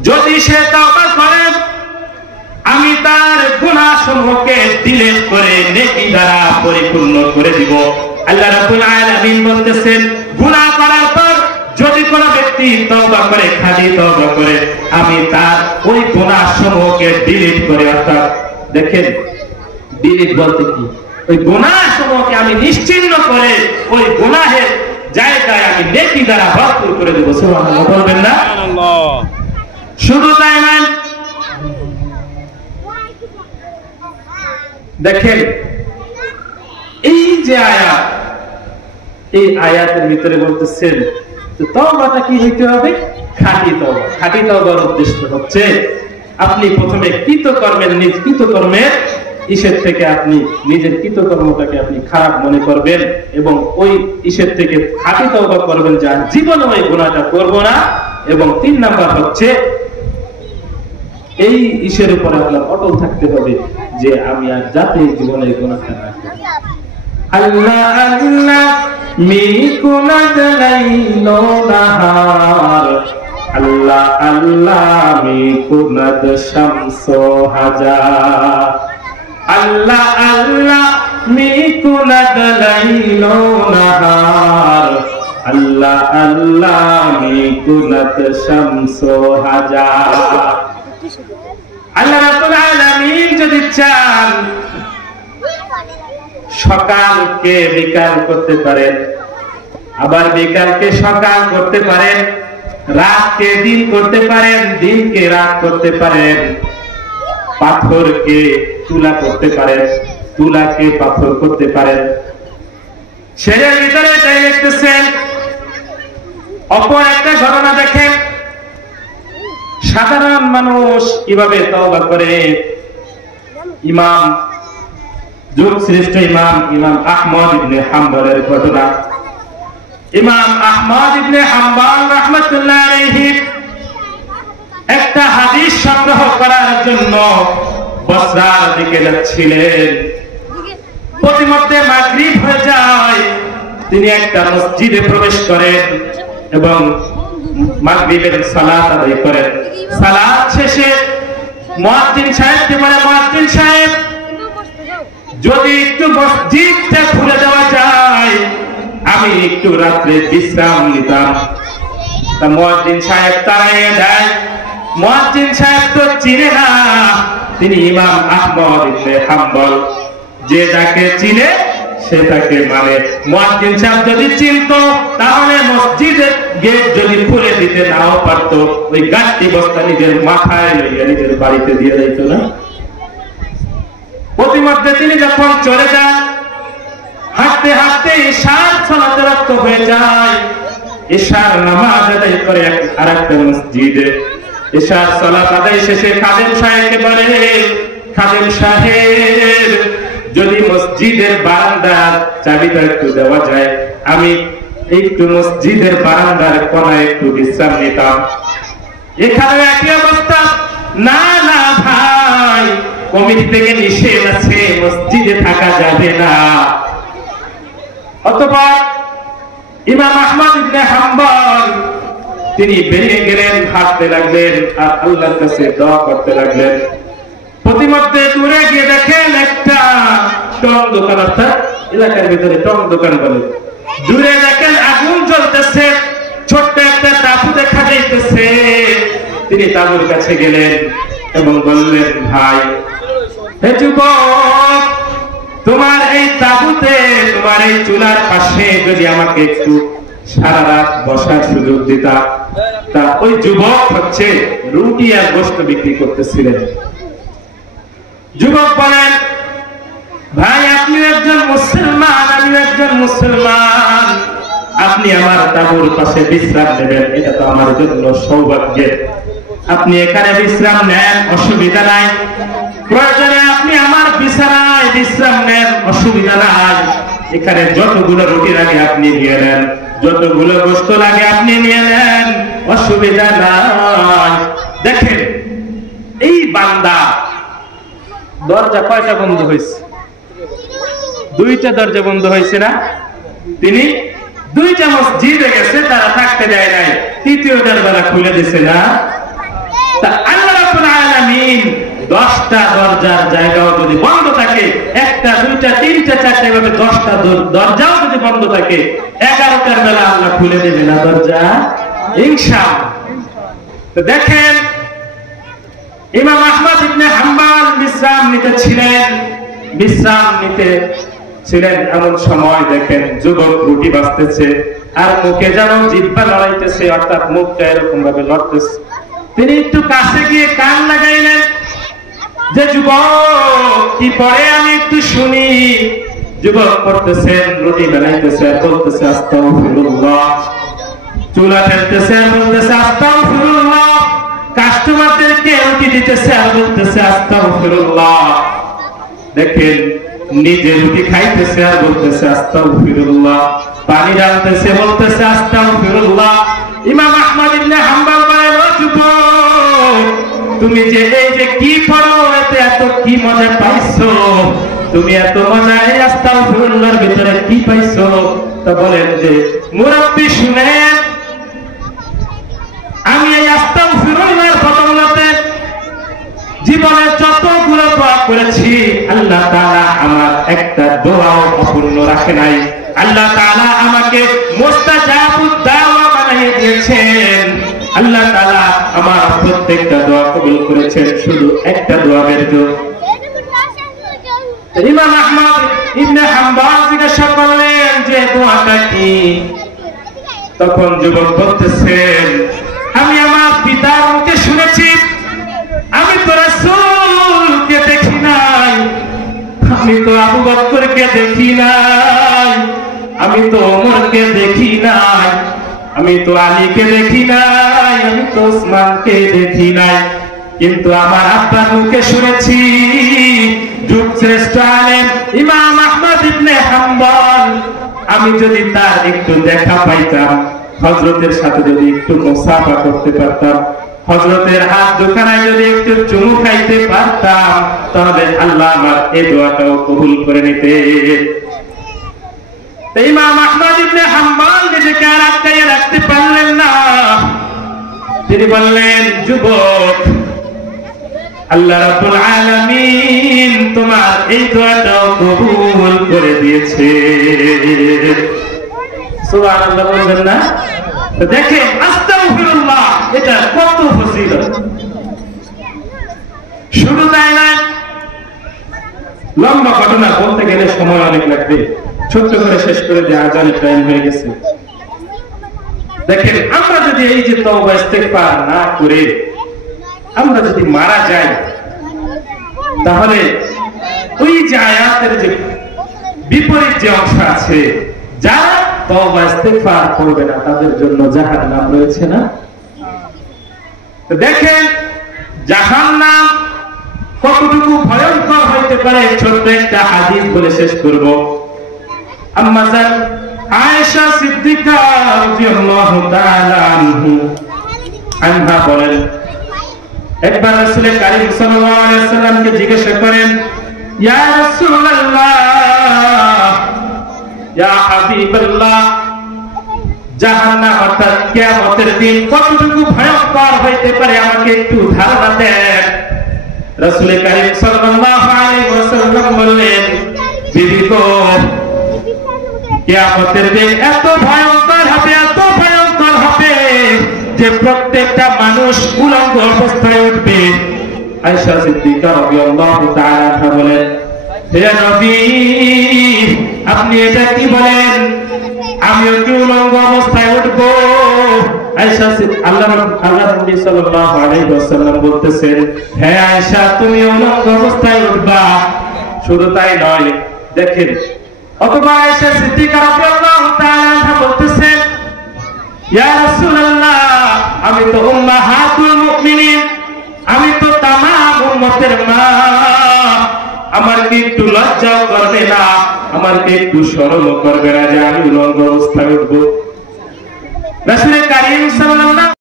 যদি সে তওবা করে, আমি তার গুনাহসমূহকে ডিলিট করে নেকি দ্বারা পরিপূর্ণ করে দিব। আল্লাহ রাব্বুল আলামিন বলতেছেন, গুনাহ করার পর যদি কোন ব্যক্তি তওবা করে, খাঁটি তওবা করে, আমি তার ওই গুনাহসমূহকে ডিলিট করে, অর্থাৎ দেখেন ডিলিট বলতে কি, ওই গুনাহসমূহকে আমি নিশ্চিহ্ন করে ওই গুনাহের জায়গায় আমি নেকি দ্বারা ভরপুর করে দেব। সুবহানাল্লাহ বলবেন না? সুবহানাল্লাহ। শুধু তাই নয়, দেখেন এই যে আয়াত, এই আয়াতের ভিতরে বলতেছেন তওবাটা কি হইতে হবে? খাঁটি তওবা। খাঁটি তওবার উদ্দেশ্য হচ্ছে আপনি প্রথমে কৃতকর্মের ইসের থেকে আপনি নিজের কৃতকর্মটাকে আপনি খারাপ মনে করবেন এবং ওই ইসের থেকে খাঁটি তওবা করবেন, যা জীবনে ওই গুনাহটা করব না। এবং 3 নাম্বার হচ্ছে এই ইসের উপর আপনার অটল থাকতে হবে যে আমি আর যাতে জীবনে গুনাহটা না করি। আল্লাহ আল্লাহ মিকুনাত লাইলো নাহার, আল্লাহ আল্লাহ মিকুনাত শামসু হাজার, আল্লাহ আল্লাহ মিকুনাত লাইলো নাহার, আল্লাহ আল্লাহ মিকুনাত শামসু হাজার। আল্লাহ রাব্বুল আলামিন যদি চান সকালকে বিকাল করতে পারেন, আবার বিকালকে সকাল করতে পারেন, রাতকে দিন করতে পারেন, দিনকে রাত করতে পারেন, পাথরকে তুলা করতে পারেন, তুলাকে পাথর করতে পারেন। সেটার ভিতরে তাই দেখতেছেন। অপর একটা ঘটনা দেখেন, সাধারণ মানুষ কিভাবে তওবা করে। ইমাম যুগ শ্রেষ্ঠ ইমাম আহমদ ইবনে হাম্বলের ঘটনা। ইমাম আহমদ ইবনে হাম্বল রাহমাতুল্লাহ আলাইহি একটা হাদিস সংগ্রহ করার জন্য বসরার দিকে যাচ্ছিলেন। প্রতিমধ্যে মাগরিব হয়ে যায়, তিনি একটা মসজিদে প্রবেশ করেন এবং মাগরিবের সালাত আদায় করেন। সালাত শেষে মুয়াজ্জিন সাহেবকে বলে, মুয়াজ্জিন সাহেব, যদি একটু মসজিদটা ঘুরে দেওয়া যায় আমি একটু রাত্রে বিশ্রাম নিতাম। তা মুয়াজ্জিন সাহেব তাড়িয়ে দেয়। মুয়াজ্জিন সাহেব তো চিনে না, তিনি ইমাম আহমদ ইবনে হাম্বল। যে যাকে চিনে সে তাকে মানে। মুয়াজ্জিন সাহেব যদি চিনতো তাহলে মসজিদের গেট যদি খুলে দিতে নাও পারতো, ওই গাছটি বস্তা নিজের মাথায় লইয়া নিজের বাড়িতে দিয়ে দিত না। প্রতিমধ্যে তিনি যখন চলে যান, হাঁটতে হাঁটতে ঈশার সালাতে রক্ত হয়ে যায়। ঈশার নামাজ আদায় করে আরেকটা মসজিদে। ঈশার সালাত আদায় শেষে খাদেম সাহেবকে বলে, খাদেম সাহেব যদি মসজিদের বারান্দার চাবিটা একটু দেওয়া যায়, আমি একটু মসজিদের বারান্দার কোনায় একটু বিশ্রাম নিতাম। এখানে একই অবস্থা। না না ভাই, কমিটি থেকে নিষেধ আছে, মসজিদে থাকা যাবে না। অথবা ইমাম আহমদ ইবনে হাম্বল তিনি বেরিয়ে গেলেন, হাঁটতে লাগলেন আর আল্লাহর কাছে দোয়া করতে লাগলেন। প্রতিমধ্যে দূরে গিয়ে দেখেন একটা টং দোকান, অর্থাৎ এলাকার ভিতরে টং দোকান বলে, দূরে দেখেন আগুন জ্বলতেছে, ছোট্ট একটা তাঁবু দেখা যাইতেছে। তিনি তাঁবুর কাছে গেলেন এবং বললেন, ভাই হে যুবক, তোমার এই তাঁবুতে, তোমার এই চুলার পাশে যদি আমাকে একটু সারা রাত বসার সুযোগ দিতা। তা ওই যুবক হচ্ছে রুটি আর গোশত বিক্রি করতেছিলেন। যুবক বলেন, ভাই আপনি একজন মুসলমান, আমি একজন মুসলমান, আপনি আমার তাঁবুর পাশে বিশ্রাম নেবেন, এটা তো আমার জন্য সৌভাগ্যের। আপনি এখানে বিশ্রাম নেন, অসুবিধা নাই। প্রয়োজনে আপনি আমার বিছানায় বিশ্রাম নেন, অসুবিধা নাই। এখানে যতগুলো রুটি লাগে আপনি নিয়ে নেন, যতগুলো গোশত লাগে আপনি নিয়ে নেন, অসুবিধা নাই। দেখেন এই বান্দা, দরজা কয়টা বন্ধ হয়েছে? দুইটা দরজা বন্ধ হয়েছে না? তিনি দুইটা মসজিদে গেছে, তারা থাকতে দেয় নাই, তৃতীয় দরজা খুলে দিছে না? তা আল্লাহ রাব্বুল আলামিন 10টা দরজার জায়গাও যদি বন্ধ থাকে, একটা দুইটা তিনটা চারটা এভাবে 10টা দরজাও যদি বন্ধ থাকে, 11টার বেলা আল্লাহ খুলে দেবে না দরজা, ইনশাআল্লাহ। তো দেখেন ইমাম আহমদ ইবনে হাম্বল বিশ্রাম নিতে ছিলেন, এমন সময় দেখেন যুবক রুটি বাজতেছে আর মুখে যেন জিহ্বা লড়াইতেছে, অর্থাৎ মুখটা এরকম ভাবে লড়তেছে। তিনি একটু কাছে গিয়ে কান লাগাইলেন যে যুবক কি পরে আমি একটু শুনি। যুবক করতেছেন, রুটি বানাইতেছে আর বলতেছে আস্তাগফিরুল্লাহ, চুলা ফেলতেছে আর বলতেছে আস্তাগফিরুল্লাহ, কাস্টমারদেরকে রুটি দিতেছে আর বলতেছে আস্তাগফিরুল্লাহ। দেখেন নিজে রুটি খাইতেছে আর বলতেছে আস্তাগফিরুল্লাহ, পানি ঢালতেছে বলতেছে আস্তাগফিরুল্লাহ। ইমাম আহমদ ইবনে হাম্বল বলেন, ও যুবক, তুমি যে এই যে কি পড়ো, এতে এত কি মজা পাইছো? তুমি এত মজা এই আস্তাগফিরুল্লাহর ভিতরে কি পাইছো? তা বলেন যে মুরাব্বি শুনেন, আমি এই আস্তাগফিরুল্লাহর বদৌলতে জীবনে যতগুলো দোয়া করেছি, আল্লাহ তাআলা আমার একটা দোয়াও অপূর্ণ রাখে নাই। আল্লাহ তাআলা আমাকে মুস্তাজাবুদ দাওয়া বানিয়ে দিয়েছেন। আল্লাহ তাআলা আমার প্রত্যেকটা দোয়া কবুল করেছেন, শুধু একটা দোয়া ব্যতীত। ইমাম আহমদ ইবনে হাম্বল জিজ্ঞাসা করলেন যে দোয়াটা কি? তখন যুবক বলতেছেন, আমি আমার পিতার মুখে শুনেছি, আমি তো রাসূলকে দেখি নাই, আমি তো আবু বকরকে দেখি নাই, আমি তো ওমরকে দেখি নাই, আমি তো আলীকে দেখি নাই, আমি তো ওসমানকে দেখি নাই, কিন্তু আমার আব্বার মুখে শুনেছি যুগ শ্রেষ্ঠ আলেম ইমাম আহমদ ইবনে হাম্বল, আমি যদি তার একটু দেখা পাইতাম, হযরতের সাথে যদি একটু মুসাফা করতে পারতাম, হযরতের হাত দুখানায় যদি একটু চুমু খাইতে পারতাম, তাহলে আল্লাহ আমার এই দোয়াটাও কবুল করে নিতেন। ইমাম আহমদ ইবনে হাম্বল নিজেকে আর আটকাইয়ে রাখতে পারলেন না। তিনি বললেন, যুবক, আল্লাহ রাব্বুল আলামিন তোমার এই দোয়াটাও কবুল করে দিয়েছে। সুবহানাল্লাহ বলবেন না? তো দেখেন আস্তাগফিরুল্লাহ এটা কত ফজিলত। শুধু তাই না, লম্বা ঘটনা বলতে গেলে সময় অনেক লাগবে, ছোট্ট করে শেষ করে দিয়ে আজানের টাইম হয়ে গেছে। দেখেন আমরা যদি এই যে তওবা ইস্তেগফার না করে আমরা যদি মারা যাই, তাহলে ওই যে আয়াতের যে বিপরীত যে অংশ আছে, যারা তওবা ইস্তেগফার করবে না তাদের জন্য জাহান্নাম রয়েছে না? তো দেখেন জাহান্নাম কতটুকু ভয়ঙ্কর হইতে পারে, ছোট্ট একটা হাদিস বলে শেষ করব। আম্মা জান আয়েশা সিদ্দিকা রাদিয়াল্লাহু তাআলা আনহা বলেন, একবার রাসূল কারীম সাল্লাল্লাহু আলাইহি ওয়াসাল্লামকে জিজ্ঞাসা করেন, ইয়া রাসূলুল্লাহ, ইয়া হাবিবাল্লাহ, জাহান্নাম অর্থাৎ কিয়ামতের দিন কতটুকু ভয়ঙ্কর হইতে পারে আমাকে একটু ধারণা দেন। রাসূল কারীম সাল্লাল্লাহু আলাইহি ওয়াসাল্লাম বললেন, বিবি গো, কিয়ামতের দিন এত ভয়ঙ্কর হবে, এত ভয়ঙ্কর হবে যে প্রত্যেকটা মানুষ উলঙ্গ অবস্থায় উঠবে। আয়েশা সিদ্দিকা রাদিয়াল্লাহু তাআলা আনহা বলেন, হে নবী, আপনি এটা কি বলেন? আমিও কি উলঙ্গ অবস্থায় উঠবো? আয়েশা আল্লাহর নবী সাল্লাল্লাহু আলাইহি ওয়াসাল্লাম বলতেছেন, হ্যাঁ আয়েশা, তুমি উলঙ্গ অবস্থায় উঠবা। শুধু তাই নয়, দেখেন অথবা আয়েশা সিদ্দিকা রাদিয়াল্লাহু তাআলা আনহা বলতেছেন, ইয়া রাসূলুল্লাহ, আমি তো উম্মাহাতুল মুমিনিন, আমি তো তামাম উম্মতের মা, আমার কি একটু লজ্জাও করবে না, আমার কি একটু শরম করবে না যে আমি উলঙ্গ অবস্থায় উঠবো? রাসূল কারীম সাল্লাল্লাহু